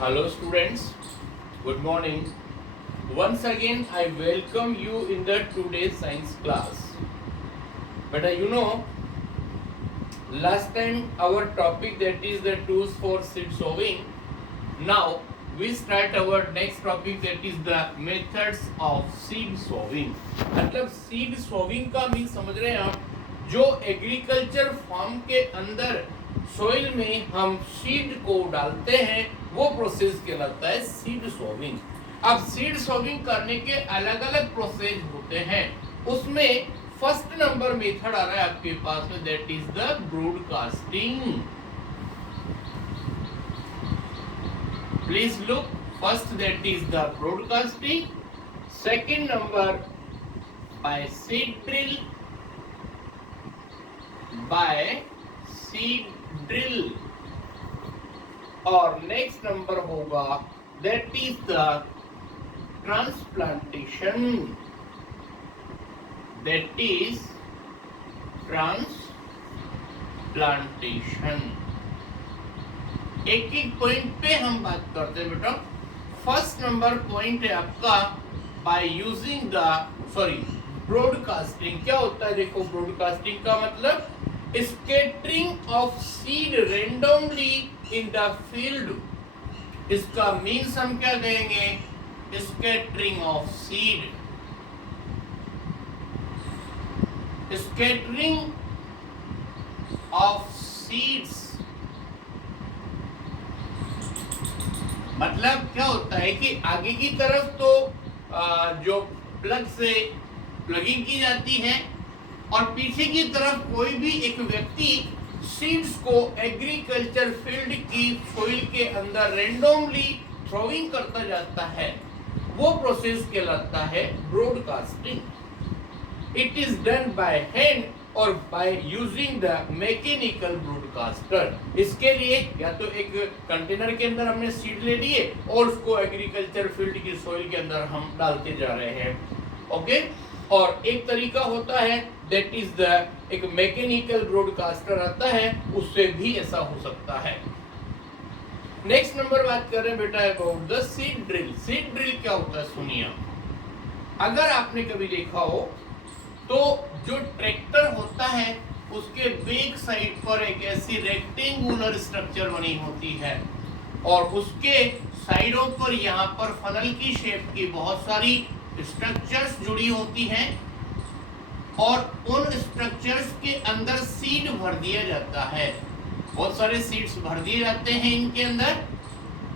Hello students, good morning. Once again I welcome you in the today's science class. But last time our topic that is the tools for seed sowing. Now we start our next topic that is the methods of seed sowing. मतलब seed sowing का mean समझ रहे हैं आप, जो agriculture farm के अंदर soil में हम सीड को डालते हैं वो प्रोसेस कहलाता है सीड सोविंग। अब सीड सोविंग करने के अलग अलग प्रोसेस होते हैं, उसमें फर्स्ट नंबर मेथड आ रहा है आपके पास में, that is the broadcasting. Please look, first that is the broadcasting, second number by seed drill, by seed drill, और नेक्स्ट नंबर होगा that is the transplantation, that is transplantation. एक एक point पे हम बात करते हैं बेटा। फर्स्ट नंबर पॉइंट है आपका बाय यूजिंग द ब्रॉडकास्टिंग। क्या होता है देखो, ब्रॉडकास्टिंग का मतलब scattering of seed randomly in the field. इसका मीन्स हम क्या कहेंगे, scattering of seed, scattering of seeds. मतलब क्या होता है कि आगे की तरफ तो जो प्लग से प्लगिंग की जाती है और पीछे की तरफ कोई भी एक व्यक्ति सीड्स को एग्रीकल्चर फील्ड की सोइल के अंदर रैंडमली थ्रोइंग करता जाता है, वो प्रोसेस कहलाता है broadcasting. It is done by hand और by using the mechanical broadcaster. इसके लिए या तो एक कंटेनर के अंदर हमने सीड ले लिए और उसको एग्रीकल्चर फील्ड की सोइल के अंदर हम डालते जा रहे हैं, ओके। और एक तरीका होता है दैट इज द एक मैकेनिकल ब्रॉडकास्टर आता है, उससे भी ऐसा हो सकता है। नेक्स्ट नंबर बात कर रहे हैं बेटा about the seed drill. Seed drill क्या होता है सुनिए। अगर आपने कभी देखा हो तो जो ट्रैक्टर होता है उसके बैक साइड पर एक ऐसी रेक्टेंगुलर स्ट्रक्चर बनी होती है और उसके साइडों पर यहाँ पर फनल की शेप की बहुत सारी स्ट्रक्चर्स जुड़ी होती हैं और उन स्ट्रक्चर्स के अंदर सीड भर दिया जाता है। बहुत सारे सीड्स भर दिए जाते हैं इनके अंदर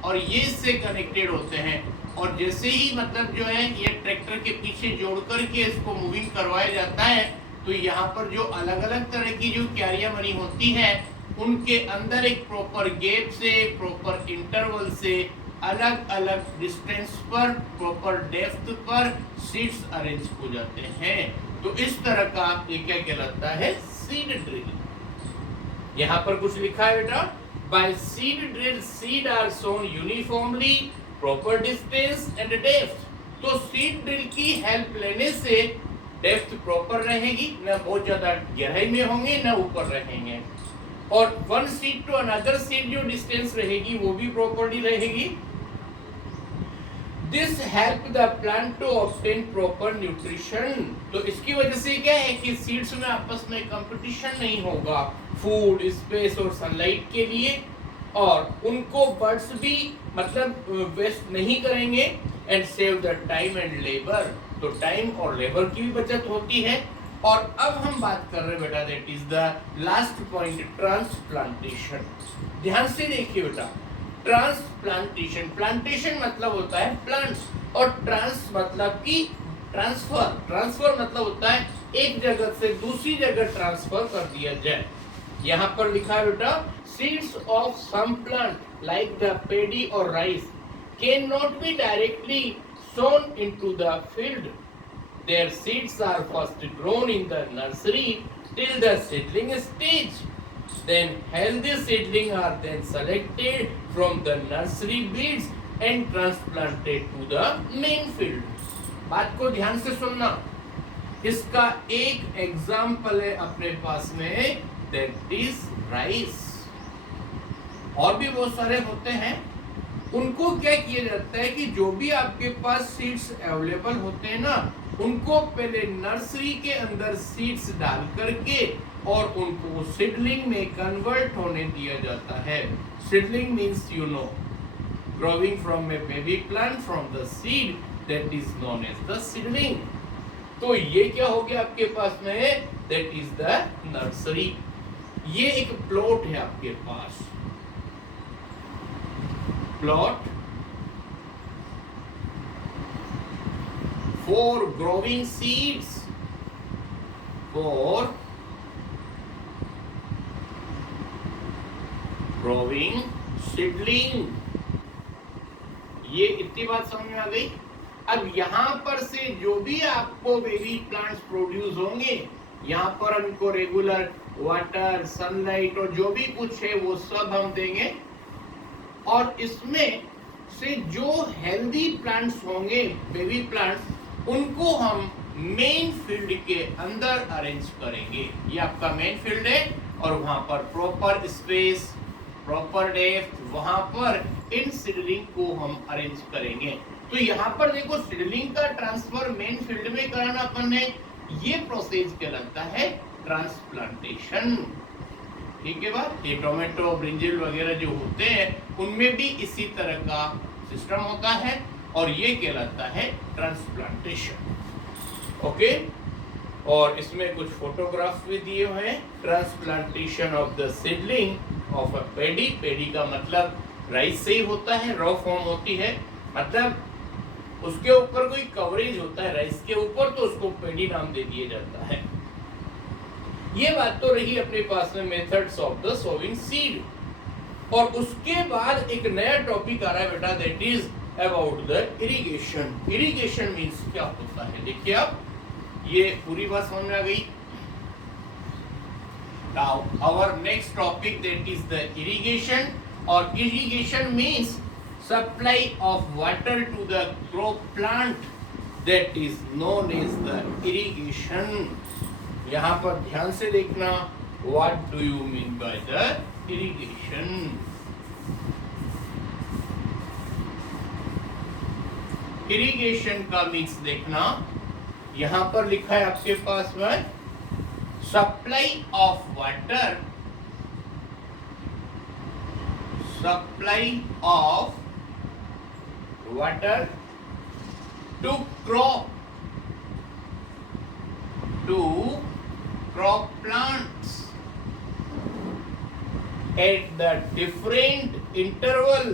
और ये इससे कनेक्टेड होते हैं। और जैसे ही मतलब जो है ये ट्रैक्टर के पीछे जोड़ करके इसको मूविंग करवाया जाता है तो यहाँ पर जो अलग अलग तरह की जो क्यारियां बनी होती है उनके अंदर एक प्रॉपर गैप से, प्रॉपर इंटरवल से, अलग अलग डिस्टेंस पर, प्रॉपर डेप्थ पर सीड्स अरेंज हो जाते हैं। तो इस तरह का ये क्या कहलाता है, सीड ड्रिल। यहाँ पर कुछ लिखा है बेटा, by seed drill seed are sown uniformly, proper distance and depth. तो सीड ड्रिल की हेल्प लेने से डेप्थ प्रॉपर रहेगी, न बहुत ज्यादा गहराई में होंगे न ऊपर रहेंगे, और one seed to another seed जो डिस्टेंस रहेगी वो भी प्रॉपर्ली रहेगी। This help the plant to obtain proper nutrition। तो इसकी वजह से क्या है कि सीड्स में आपस में कंपटीशन नहीं होगा फूड, स्पेस और सनलाइट के लिए, और उनको बर्ड्स भी मतलब वेस्ट नहीं करेंगे and save the time and labour. तो टाइम और लेबर की भी बचत होती है। और अब हम बात कर रहे हैं बेटा that is the last point, transplantation. ध्यान से देखिए बेटा, ट्रांसप्लांटेशन, प्लांटेशन मतलब होता है प्लांट्स और ट्रांस मतलब कि ट्रांसफर, ट्रांसफर मतलब होता है एक जगह से दूसरी जगह ट्रांसफर कर दिया जाए। यहाँ पर लिखा है बेटा, seeds of some plant like the paddy और rice can not be directly sown into the field. Their seeds are first grown in the nursery till the seedling stage, then healthy seedling are then selected from the nursery beds and transplanted to the main field। बात को ध्यान से सुनना। इसका एक example है अपने पास में, दैट इज राइस। और भी बहुत सारे होते हैं उनको क्या किया जाता है कि जो भी आपके पास सीड्स अवेलेबल होते हैं ना, उनको पहले नर्सरी के अंदर सीड्स डाल करके और उनको सीडलिंग में कन्वर्ट होने दिया जाता है। Seedling means you know, growing from a baby plant from the seed, that is known as the seedling। तो ये क्या हो गया आपके पास में, that is the nursery। ये एक प्लॉट है आपके पास, plot for growing seeds, for growing seedling। ये इतनी बात समझ में आ गई। अब यहाँ पर से जो भी आपको बेबी प्लांट्स प्रोड्यूस होंगे, यहाँ पर हमको रेगुलर वाटर, सनलाइट और जो भी कुछ है वो सब हम देंगे, और इसमें से जो हेल्दी प्लांट्स होंगे, बेबी प्लांट्स, उनको हम मेन फील्ड के अंदर अरेंज करेंगे। ये आपका मेन फील्ड है और वहां पर प्रॉपर स्पेस, प्रॉपर डेप्थ, वहां पर इन सीडलिंग को हम अरेंज करेंगे। तो यहाँ पर देखो, सीडलिंग का ट्रांसफर मेन फील्ड में कराना अपन ने, ये प्रोसेस कहलाता है ट्रांसप्लांटेशन। ठीक है बात। ये टोमेटो, ब्रिंजल वगैरह जो होते हैं उनमें भी इसी तरह का सिस्टम होता है और ये कहलाता है ट्रांसप्लांटेशन। ओके, और इसमें कुछ फोटोग्राफ्स भी दिए हुए हैं। Transplantation of the seedling of a paddy. Paddy का मतलब राइस से ही होता है, रॉ फॉर्म होती है, मतलब उसके ऊपर कोई कवरेज होता है राइस के ऊपर, तो उसको पेडी नाम दे दिया जाता है। ये बात तो रही अपने पास में methods of the sowing seed, और उसके बाद एक नया टॉपिक आ रहा है बेटा, that is about the irrigation. Irrigation means क्या होता है, देखिए आप, ये पूरी बात समझ में आ गई। Now our next topic, that is the irrigation, or irrigation means supply of water to the crop plant, that is known as the irrigation। यहाँ पर ध्यान से देखना, what do you mean by the irrigation? Irrigation का means देखना, यहाँ पर लिखा है आपके पास में supply of water, supply of water to crop, to crop plants at the different interval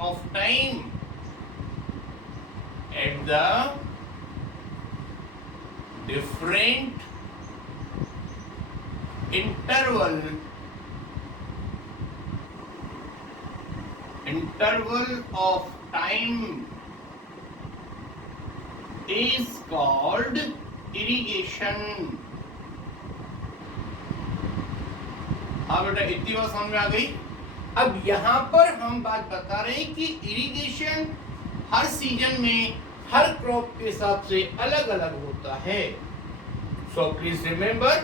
of time, at the different interval of time is called irrigation। हाँ बेटा, इतनी बात समझ में आ गई। अब यहाँ पर हम बात बता रहे हैं कि इरिगेशन हर सीजन में हर क्रॉप के हिसाब से अलग अलग होता है। So please remember,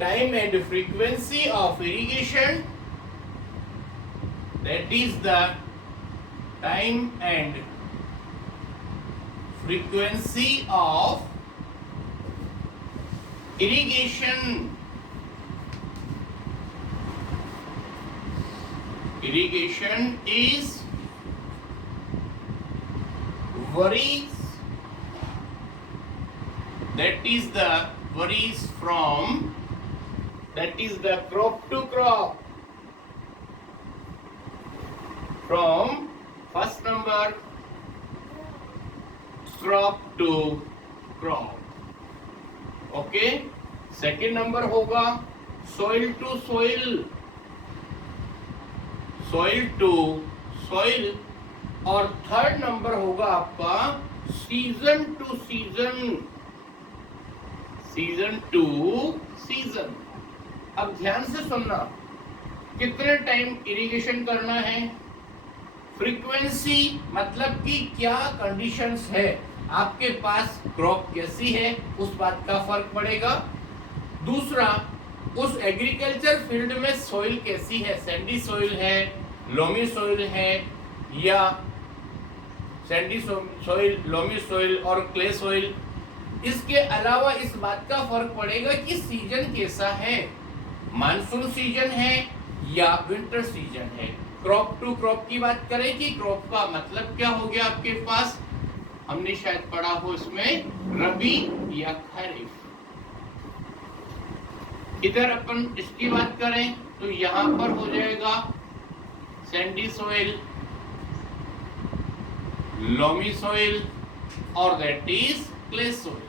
time and frequency of irrigation, that is the time and frequency of irrigation. Irrigation is varies, that is the varies from, that is the crop to crop, from first number crop to crop। okay, second number होगा soil to soil, soil to soil, और third number होगा आपका season two season, season two season. अब ध्यान से सुनना, कितने time irrigation करना है, फ्रीक्वेंसी मतलब कि क्या कंडीशंस है, आपके पास क्रॉप कैसी है उस बात का फर्क पड़ेगा। दूसरा, उस एग्रीकल्चर फील्ड में सॉइल कैसी है, सैंडी सॉइल है, लोमी सॉइल है, या सैंडी सॉइल, लोमी सॉइल और क्ले सॉइल। इसके अलावा इस बात का फर्क पड़ेगा कि सीजन कैसा है, मानसून सीजन है या विंटर सीजन है। क्रॉप टू क्रॉप की बात करें कि क्रॉप का मतलब क्या हो गया आपके पास, हमने शायद पढ़ा हो इसमें रबी या खरीफ। इधर अपन इसकी बात करें तो यहां पर हो जाएगा सैंडी सॉइल, लोमी सॉइल और दैट इज क्ले सॉइल।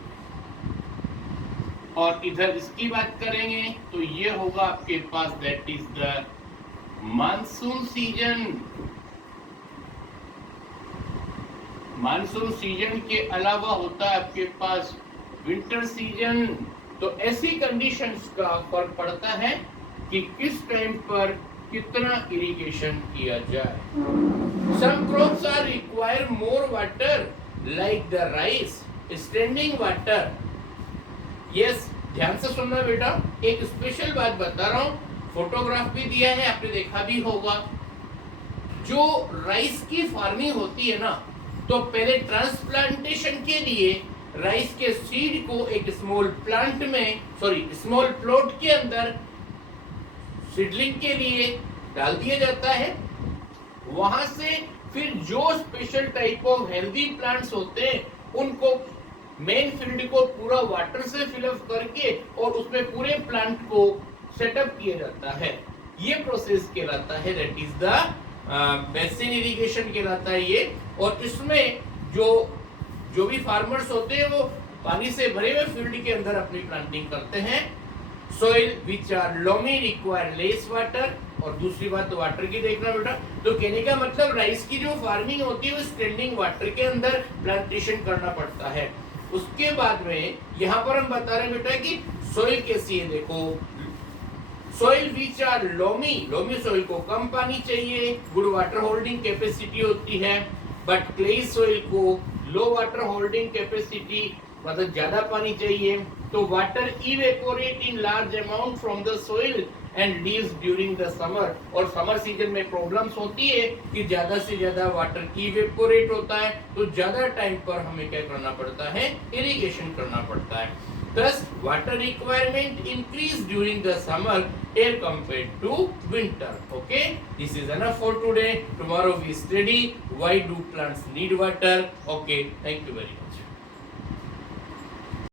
और इधर इसकी बात करेंगे तो ये होगा आपके पास that is the monsoon season. Monsoon season के अलावा होता है आपके पास विंटर सीजन। तो ऐसी कंडीशंस का फर्क पड़ता है कि किस टाइम पर कितना इरिगेशन किया जाए। Some crops are require more water like the rice, standing water. Yes, ध्यान से सुनना बेटा, एक स्पेशल बात बता रहा हूं, फोटोग्राफ भी दिया है, आपने देखा भी होगा। जो राइस की फार्मिंग होती है ना, तो पहले ट्रांसप्लांटेशन के लिए राइस के सीड को एक स्मॉल प्लांट में, स्मॉल प्लॉट के अंदर सीडलिंग के लिए डाल दिया जाता है। वहां से फिर जो special type of healthy plants होते हैं उनको मेन फील्ड को पूरा वाटर से फिलअप करके और उसमें पूरे प्लांट को सेटअप किया जाता है। ये प्रोसेस कहलाता है that is the basin irrigation कहलाता है ये। और इसमें जो भी फार्मर्स होते हैं वो पानी से भरे हुए फील्ड के अंदर अपनी प्लांटिंग करते हैं। Soil which are loamy require less water. और दूसरी बात तो वाटर की देखना बेटा, तो कहने का मतलब राइस की जो फार्मिंग होती है वो स्टैंडिंग वाटर के अंदर प्लांटेशन करना पड़ता है। उसके बाद में यहाँ पर हम बता रहे हैं बेटा कि सोइल कैसी है। देखो, soil which are loamy, loamy soil को कम पानी चाहिए, गुड वाटर होल्डिंग कैपेसिटी होती है। बट क्ले सोइल को लो वाटर होल्डिंग कैपेसिटी, मतलब ज्यादा पानी चाहिए। तो water evaporate in large amount from the soil and leaves during the summer. और समर सीजन में प्रॉब्लम्स होती है कि ज्यादा से ज्यादा वाटर इवेपोरेट होता है, तो ज्यादा टाइम पर हमें क्या करना पड़ता है, इरिगेशन करना पड़ता है। Thus, water requirement increase during the summer as compared to winter. Okay, this is enough for today. Tomorrow we study why do plants need water. Okay, thank you very much.